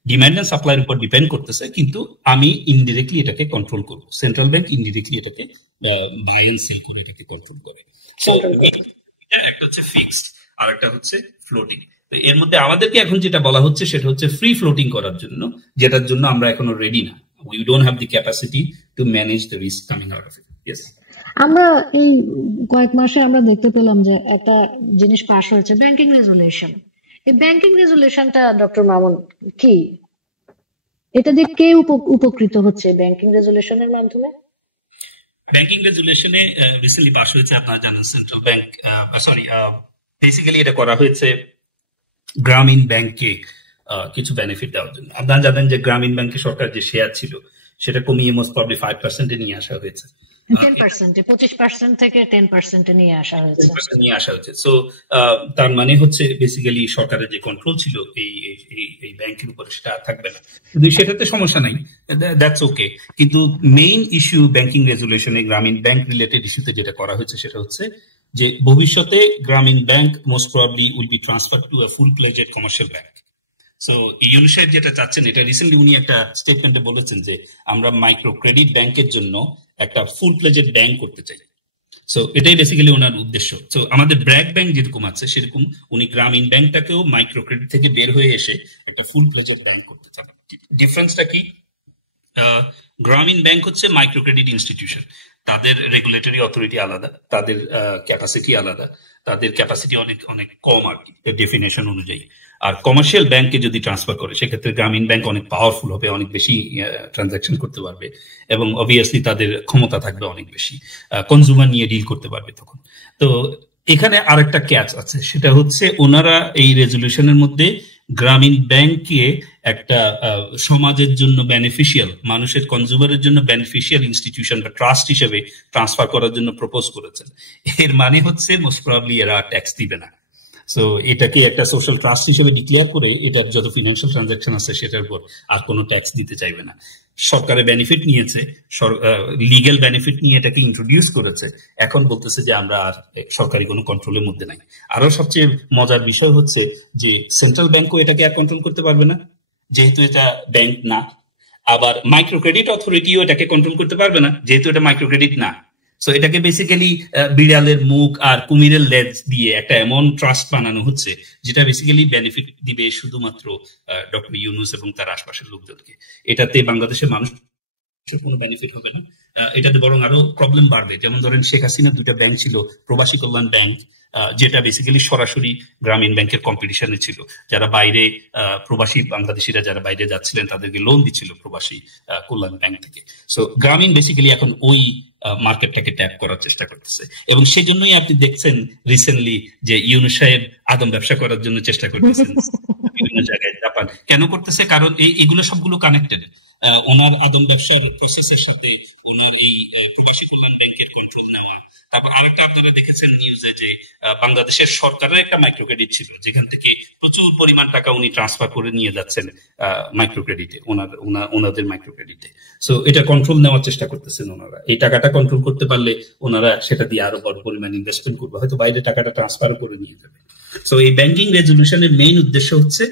ডিমান্ড এন্ড সাপ্লাইয়ের উপর ডিপেন্ড করতেছে, কিন্তু আমি ইনডিরেক্টলি এটাকে কন্ট্রোল করবো। সেন্ট্রাল ব্যাংক ইনডিরেক্টলি এটাকে বাই এন্ড সেল করে এটাকে কন্ট্রোল করে। একটা হচ্ছে ফিক্সড আর একটা হচ্ছে ফ্লোটিং। এর মধ্যে আমাদেরকে এখন যেটা বলা হচ্ছে সেটা হচ্ছে ফ্রি ফ্লোটিং করার জন্য, যেটার জন্য আমরা এখনো রেডি না। We don't have the capacity to manage the risk coming out of it. Yes, আমরা এই কয়েক মাসে আমরা দেখতে পেলাম যে একটা জিনিস পাস হয়েছে, ব্যাংকিং রেজুলেশন। এই ব্যাংকিং রেজুলেশনটা ডক্টর মামুন কি, এটা দিয়ে কে উপকৃত হচ্ছে ব্যাংকিং রেজুলেশনের মাধ্যমে? ব্যাংকিং রেজুলেশনে রিসেন্টলি পাস হয়েছে, আপনারা জানেন সেন্ট্রাল ব্যাংক, বেসিক্যালি এটা করা হয়েছে গ্রামীণ ব্যাংকে কিছু বেনিফিট দেওয়ার জন্য। আপনারা জানেন যে গ্রামীণ ব্যাংকে সরকার যে শেয়ার ছিল সেটা কমিয়ে মোস্ট প্রবাবলি 5% নিয়ে আসা হয়েছে, 25% থেকে 10% নিয়ে আসা হয়েছে। সো তার মানে হচ্ছে বেসিক্যালি সরকারের যে কন্ট্রোল ছিল এই ব্যাংকের উপরে সেটা থাকবে না। কিন্তু সেটাতে সমস্যা নাই, দ্যাটস ওকে। কিন্তু মেইন ইস্যু ব্যাংকিং রেজুলেশনে গ্রামীণ ব্যাংক রিলেটেড ইস্যুতে যেটা করা হয়েছে সেটা হচ্ছে যে ভবিষ্যতে Grameen bank most probably will be transfer to a full pledged commercial bank. So Yunus সাহেব যেটা চাচ্ছেন, এটা রিসেন্টলি উনি একটা স্টেটমেন্টে বলেছেন যে আমরা মাইক্রো ক্রেডিট ব্যাংকের জন্য একটা ফুল প্লেজেড ব্যাংক করতে চাই। সো এটাই বেসিক্যালি ওনার উদ্দেশ্য। সো আমাদের ব্র্যাক ব্যাংক যেরকম আছে সেরকম উনি গ্রামীণ ব্যাংকটাকেও মাইক্রো ক্রেডিট থেকে বের হয়ে এসে একটা ফুল প্লেজেড ব্যাংক করতে চান। ডিফারেন্সটা কি? গ্রামীণ ব্যাংক হচ্ছে মাইক্রো ক্রেডিট ইনস্টিটিউশন, তাদের রেগুলেটরি অথরিটি আলাদা, তাদের ক্যাপাসিটি আলাদা, তাদের ক্যাপাসিটি অনেক অনেক কম আর কি ডেফিনেশন অনুযায়ী। আর কমার্শিয়াল ব্যাংকে যদি ট্রান্সফার করে সেক্ষেত্রে গ্রামীণ ব্যাংক অনেক পাওয়ারফুল হবে, অনেক বেশি ট্রানজাকশন করতে পারবে এবং অবভিয়াসলি তাদের ক্ষমতা থাকবে অনেক বেশি, কনজিউমার নিয়ে ডিল করতে পারবে তখন। তো এখানে আরেকটা ক্যাচ আছে, সেটা হচ্ছে ওনারা এই রেজুলেশনের মধ্যে গ্রামীণ ব্যাংককে একটা সমাজের জন্য বেনিফিশিয়াল, মানুষের কনজিউমারের জন্য বেনিফিশিয়াল ইনস্টিটিউশন বা ট্রাস্ট হিসেবে ট্রান্সফার করার জন্য প্রপোজ করেছেন। এর মানে হচ্ছে মোস্ট প্রবাবলি এরা ট্যাক্স দিবে না। সো এটাকে একটা সোশ্যাল ট্রাস্ট হিসেবে ডিক্লেয়ার করে এটার যত ফিনান্সিয়াল ট্রানজাকশন আছে সেটার উপর আর কোনো ট্যাক্স দিতে চাইবে না। সরকারের বেনিফিট নিয়েছে, লিগ্যাল বেনিফিট নিয়ে এটাকে ইন্ট্রোডিউস করেছে, এখন বলতেছে যে আমরা আর সরকারি কোনো কন্ট্রোলের মধ্যে নাই। আরো সবচেয়ে মজার বিষয় হচ্ছে যে সেন্ট্রাল ব্যাংকও এটাকে আর কন্ট্রোল করতে পারবে না, যেহেতু এটা ব্যাংক না। আবার মাইক্রো ক্রেডিট অথরিটিও এটাকে কন্ট্রোল করতে পারবে না, যেহেতু এটা মাইক্রো ক্রেডিট না। সো এটাকে বেসিক্যালি বিড়ালের মুখ আর কুমিরের লেজ দিয়ে একটা এমন ট্রাস্ট বানানো হচ্ছে যেটা বেসিক্যালি বেনিফিট দিবে শুধুমাত্র ডক্টর ইউনূস এবং তার আশপাশের লোকজনকে। এটাতে বাংলাদেশের মানুষ কোনো বেনিফিট হবে না, এটাতে বরং আরো প্রবলেম বাড়বে। যেমন ধরেন শেখ হাসিনা দুইটা ব্যাংক ছিল, প্রবাসী কল্যাণ ব্যাংক, যেটা বেসিক্যালি সরাসরি গ্রামীণ ব্যাংকের কম্পিটিশনে ছিল, যারা বাইরে প্রবাসী বাংলাদেশিরা যারা বাইরে যাচ্ছিলেন তাদেরকে লোন দিচ্ছিল প্রবাসী কল্যাণ ব্যাংক থেকে। সো গ্রামীণ বেসিক্যালি এখন ওই মার্কেটটাকে ট্যাপ করার চেষ্টা করতেছে এবং সেই জন্যই আপনি দেখছেন রিসেন্টলি যে ইউনূস সাহেব আদম ব্যবসা করার জন্য চেষ্টা করতেছেন বিভিন্ন জায়গায়। জাপান কেন করতেছে? কারণ এগুলো সবগুলো কানেক্টেড। ওনার আদম ব্যবসার প্রসেসের সাথে ওনার এই প্রবাসী কল্যাণ ব্যাংকের কন্ট্রোল নেওয়া। তারপর আরেকটা আপনারা দেখেছেন নিউজে যে বাংলাদেশের সরকারের একটা মাইক্রো ক্রেডিট ছিল, যেখান থেকে প্রচুর পরিমাণ টাকা উনি ট্রান্সফার করে নিয়ে যাচ্ছেন মাইক্রো ক্রেডিটে, ওনাদের মাইক্রো ক্রেডিটে। সো এটা কন্ট্রোল নেওয়ার চেষ্টা করতেছেন ওনারা। এই টাকাটা কন্ট্রোল করতে পারলে ওনারা সেটা দিয়ে আরো বড় পরিমাণ ইনভেস্টমেন্ট করবে, হয়তো বাইরে টাকাটা ট্রান্সফার করে নিয়ে যাবে। সো এই ব্যাংকিং রেজলিউশনের মেইন উদ্দেশ্য হচ্ছে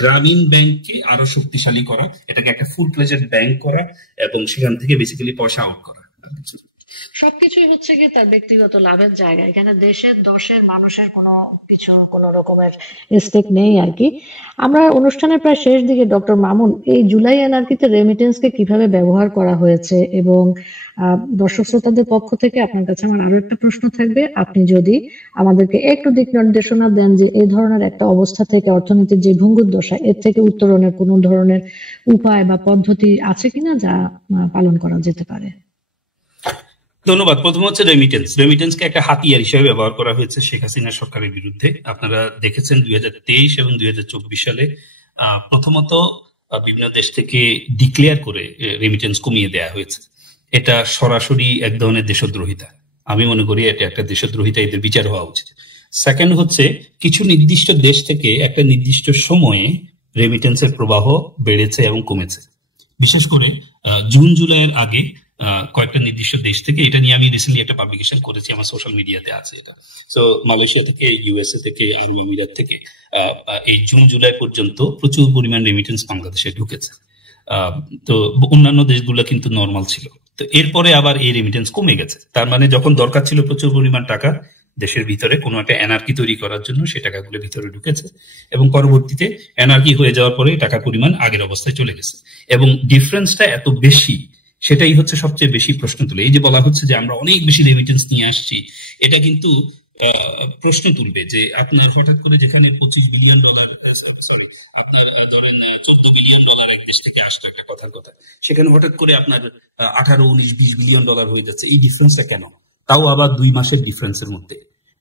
গ্রামীণ ব্যাংককে আরো শক্তিশালী করা, এটাকে একটা ফুল প্লেজেড ব্যাংক করা এবং সেখান থেকে বেসিক্যালি পয়সা আউট করা। সবকিছুই হচ্ছে কি তার ব্যক্তিগত লাভের জায়গা, এখানে দেশের দশের মানুষের কোনো রকমের স্টেক নেই আর কি। আমরা অনুষ্ঠানের প্রায় শেষ দিকে ডক্টর মামুন, এই জুলাই এনআরকিতে রেমিটেন্সকে কিভাবে ব্যবহার করা হয়েছে এবং দর্শক শ্রোতাদের পক্ষ থেকে আপনার কাছে আমার আরো একটা প্রশ্ন থাকবে, আপনি যদি আমাদেরকে একটু দিক নির্দেশনা দেন যে এই ধরনের একটা অবস্থা থেকে অর্থনীতির যে ভঙ্গুর দশা, এর থেকে উত্তরণের কোনো ধরনের উপায় বা পদ্ধতি আছে কিনা যা পালন করা যেতে পারে। ধন্যবাদ। প্রথম হচ্ছে রেমিটেন্সকে একটা হাতিয়ার হিসেবে ব্যবহার করা হয়েছে শেখ হাসিনা সরকারের বিরুদ্ধে। আপনারা দেখেছেন 2023 এবং 2024 সালে প্রথমত বিভিন্ন দেশ থেকে ডিক্লেয়ার করে রেমিটেন্স কমিয়ে দেওয়া হয়েছে। এটা সরাসরি এক ধরনের দেশদ্রোহিতা। আমি মনে করি এটা একটা দেশদ্রোহিতা, এদের বিচার হওয়া উচিত। সেকেন্ড হচ্ছে কিছু নির্দিষ্ট দেশ থেকে একটা নির্দিষ্ট সময়ে রেমিটেন্সের প্রবাহ বেড়েছে এবং কমেছে। বিশেষ করে জুন জুলাইয়ের আগে কয়েকটা নির্দিষ্ট দেশ থেকে, এটা নিয়ে আমি রিসেন্টলি একটা পাবলিকেশন করেছি, আমার সোশ্যাল মিডিয়াতে আছে এটা। তো মালয়েশিয়া থেকে, ইউএসএ থেকে, আরব আমিরাত থেকে এই জুন জুলাই পর্যন্ত প্রচুর পরিমাণ রেমিটেন্স বাংলাদেশে ঢুকেছে। তো অন্যান্য দেশগুলো কিন্তু নর্মাল ছিল। তো এরপরে আবার এই রেমিটেন্স কমে গেছে। তার মানে যখন দরকার ছিল প্রচুর পরিমাণ টাকা দেশের ভিতরে কোনো একটা এনআরকি তৈরি করার জন্য, সেই টাকাগুলো ভিতরে ঢুকেছে এবং পরবর্তীতে এনআরকি হয়ে যাওয়ার পরে টাকার পরিমাণ আগের অবস্থায় চলে গেছে। এবং ডিফারেন্সটা এত বেশি, সেটাই হচ্ছে সবচেয়ে বেশি প্রশ্ন তুলে। এই যে বলা হচ্ছে যে আমরা অনেক বেশি রেমিটেন্স নিয়ে আসছি, এটা কিন্তু প্রশ্ন তুলবে যে আপনার হঠাৎ করে যেখানে $25 বিলিয়ন, সরি আপনার ধরেন $14 বিলিয়ন এক দেশ থেকে আসতো একটা কথার কথা, সেখানে হঠাৎ করে আপনার 18, 19, $20 বিলিয়ন হয়ে যাচ্ছে। এই ডিফারেন্সটা কেন? তাও আবার 2 মাসের ডিফারেন্সের মধ্যে।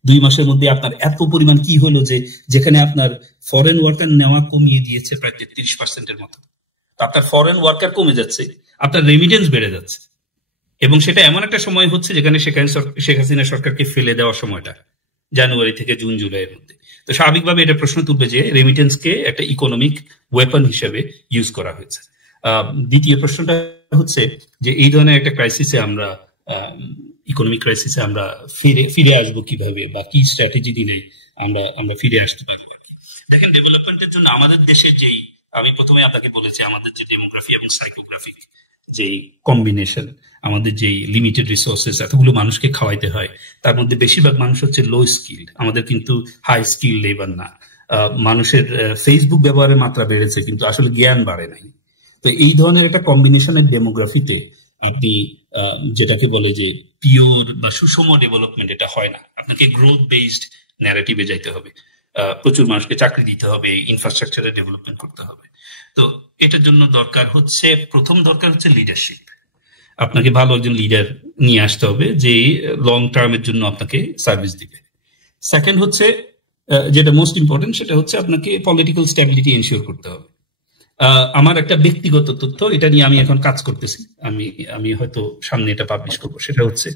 2 মাসের মধ্যে আপনার এত পরিমাণ কি হলো যে যেখানে আপনার ফরেন ওয়ার্কার নেওয়া কমিয়ে দিয়েছে প্রায় 33% মতো, আপনার ফরেন ওয়ার্কার কমে যাচ্ছে, আপনার রেমিটেন্স বেড়ে যাচ্ছে। এবং সেটা এমন একটা সময় হচ্ছে যেখানে শেখ হাসিনা সরকারকে ফেলে দেওয়ার সময়টা জানুয়ারি থেকে জুন জুলাইয়ের মধ্যে। তো স্বাভাবিকভাবে এটা প্রশ্ন তুলবে যে রেমিটেন্সকে একটা ইকোনমিক ওয়েপন হিসেবে ইউজ করা হয়েছে। দ্বিতীয় প্রশ্নটা হচ্ছে যে এই ধরনের একটা ক্রাইসিসে আমরা, ইকোনমিক ক্রাইসিসে আমরা ফিরে আসবো কিভাবে, বা কি স্ট্র্যাটেজি দিলে আমরা ফিরে আসতে পারবো আর কি। দেখেন, ডেভেলপমেন্টের জন্য আমাদের দেশের যেই, আমি প্রথমে আপনাকে বলেছি, আমাদের যে ডেমোগ্রাফি এবং সাইকোগ্রাফিক যে কম্বিনেশন, আমাদের যে লিমিটেড রিসোর্সেস, এতগুলো মানুষকে খাওয়াইতে হয়, তার মধ্যে বেশিরভাগ মানুষ হচ্ছে লো স্কিল্ড, আমাদের কিন্তু হাই স্কিল লেবার না। মানুষের ফেসবুক ব্যবহারের মাত্রা বেড়েছে কিন্তু আসলে জ্ঞান বাড়ে নাই। তো এই ধরনের একটা কম্বিনেশনের ডেমোগ্রাফিতে আপনি যেটাকে বলে যে পিওর বা সুষম ডেভেলপমেন্ট, এটা হয় না। আপনাকে গ্রোথ বেসড ন্যারেটিভে যাইতে হবে, প্রচুর মানুষকে চাকরি দিতে হবে, ইনফ্রাস্ট্রাকচারে ডেভেলপমেন্ট করতে হবে। তো এটার জন্য প্রথম দরকার হচ্ছে লিডারশিপ। আপনাকে ভালো একজন লিডার নিয়ে আসতে হবে যে লং টার্মের জন্য আপনাকে সার্ভিস দিবে। সেকেন্ড হচ্ছে যেটা মোস্ট ইম্পর্টেন্ট, সেটা হচ্ছে আপনাকে পলিটিক্যাল স্ট্যাবিলিটি এনশিওর করতে হবে। আমার একটা ব্যক্তিগত তথ্য, এটা নিয়ে আমি এখন কাজ করতেছি, আমি হয়তো সামনে এটা পাবলিশ করবো। সেটা হচ্ছে,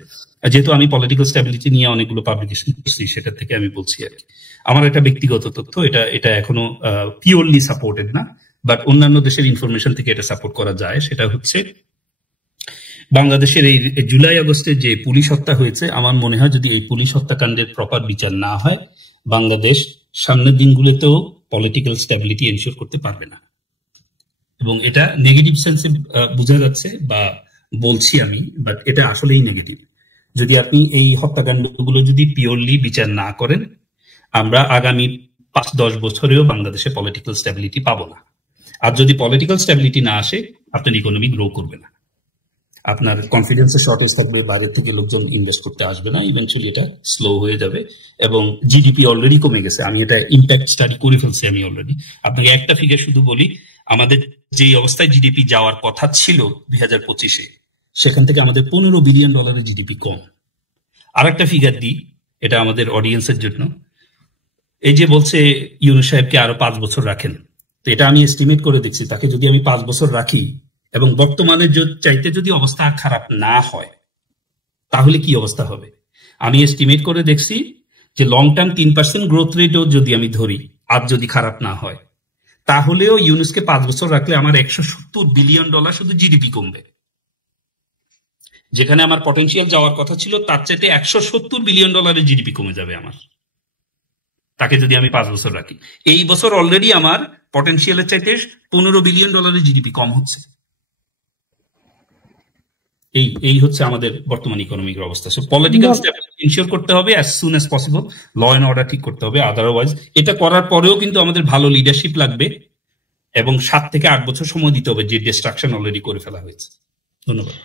যেহেতু আমি পলিটিক্যাল স্ট্যাবিলিটি নিয়ে অনেকগুলো পাবলিকেশন করছি, সেটা থেকে আমি বলছি আর কি। আমার একটা ব্যক্তিগত তথ্য, এটা এখনো পিওরলি সাপোর্টেড না, বাট অন্যান্য দেশের ইনফরমেশন থেকে এটা সাপোর্ট করা যায়। সেটা হচ্ছে বাংলাদেশের এই জুলাই আগস্টে যে পুলিশ হত্যা হয়েছে, আমার মনে হয় যদি এই পুলিশ হত্যাকাণ্ডের প্রপার বিচার না হয়, বাংলাদেশ সামনের দিনগুলোতেও পলিটিক্যাল স্ট্যাবিলিটি এনশিওর করতে পারবে না। এবং এটা নেগেটিভ সেন্সে বোঝা যাচ্ছে বা বলছি আমি, বাট এটা আসলেই নেগেটিভ। যদি আপনি এই হত্যাকাণ্ডগুলো যদি পিওরলি বিচার না করেন, আমরা আগামী 5-10 বছরেও বাংলাদেশে পলিটিক্যাল স্ট্যাবিলিটি পাবো না। আর যদি পলিটিক্যাল স্ট্যাবিলিটি না আসে, আপনার ইকোনমি গ্রো করবে না, আপনার কনফিডেন্সের শর্টেজ থাকবে, বাইরের থেকে লোকজন ইনভেস্ট করতে আসবে না, ইভেন্চুয়ালি এটা স্লো হয়ে যাবে। এবং জিডিপি অলরেডি কমে গেছে, আমি এটা ইম্প্যাক্ট স্টাডি করে ফেলছি আমি অলরেডি। আপনাকে একটা ফিগার শুধু বলি, আমাদের যে অবস্থায় জিডিপি যাওয়ার কথা ছিল 2025-এ, সেখান থেকে আমাদের $15 বিলিয়ন জিডিপি কম। আর একটা ফিগার দিই, এটা আমাদের অডিয়েন্সের জন্য। এই যে বলছে ইউনূস সাহেবকে আরো 5 বছর রাখেন, তো এটা আমি এস্টিমেট করে দেখছি, তাকে যদি আমি 5 বছর রাখি এবং বর্তমানে চাইতে যদি অবস্থা খারাপ না হয়, তাহলে কি অবস্থা হবে? আমি এস্টিমেট করে দেখছি যে লং টার্ম 3% গ্রোথ রেটও যদি আমি ধরি, আর যদি খারাপ না হয়, তাহলেও ইউনুসকে 5 বছর রাখলে আমার $170 বিলিয়ন শুধু জিডিপি কমবে। যেখানে আমার পটেনশিয়াল যাওয়ার কথা ছিল তার চাইতে $170 বিলিয়ন জিডিপি কমে যাবে আমার, তাকে যদি আমি 5 বছর রাখি। এই বছর অলরেডি আমার পটেনশিয়ালের চাইতে $15 বিলিয়ন জিডিপি কম হচ্ছে। এই হচ্ছে আমাদের বর্তমান ইকোনমিক অবস্থা। সো পলিটিক্যাল স্টেপ ইনশিওর করতে হবে as soon as possible, law and order ঠিক করতে হবে। আদারওয়াইজ এটা করার পরেও কিন্তু আমাদের ভালো লিডারশিপ লাগবে এবং 7 থেকে 8 বছর সময় দিতে হবে, যে ডিস্ট্রাকশন অলরেডি করে ফেলা হয়েছে। ধন্যবাদ।